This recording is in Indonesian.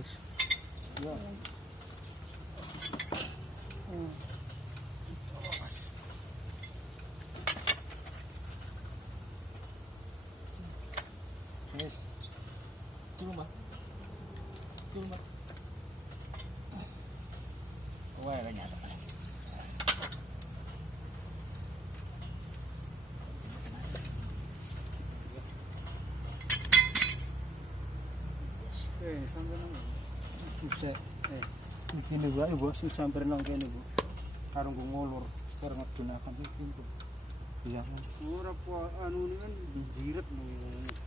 terus. Ya. Yes. Rumah. Rumah. Wah, banyak. Sampai nang. Sukses. Ini wae bos sing sampai nang kene, Bu. Karung ngulur karena gunakan itu. Iya. Ora po anu ini kan dijiret nih.